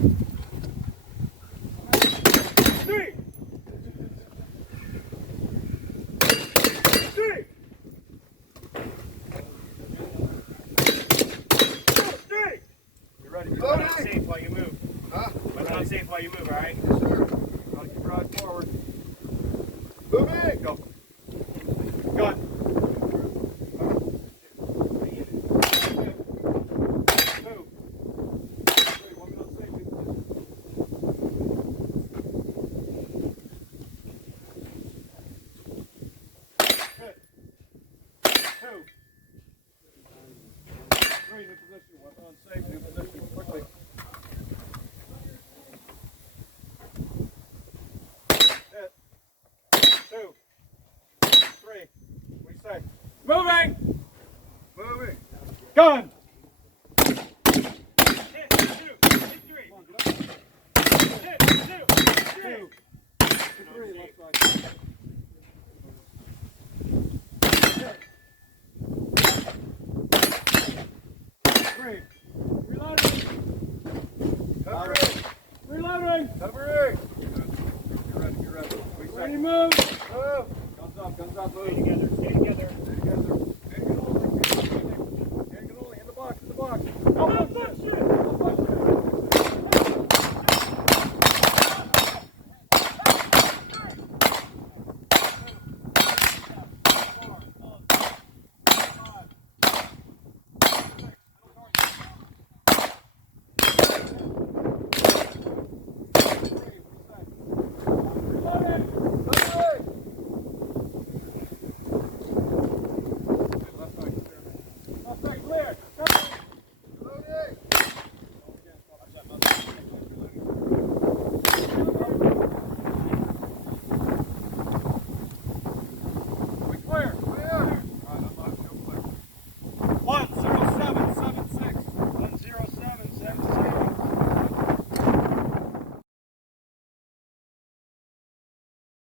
Three. Three. Three. You're ready. You're not safe while you move. Huh? But not safe while you move, all right? Yes, sir. Gotta keep your eyes forward. Moving. Go. Gun. New position, weapon on safe, new position, quickly. Hit. 2, 3, we say. Moving! Moving. Gun! Hit, 2, hit 3. Hit, 2, 3. Left side. Hit. 3. Reloading! Covering. Reloading! Covering. You're ready, you're ready. We say. Ready to move. Guns up, move.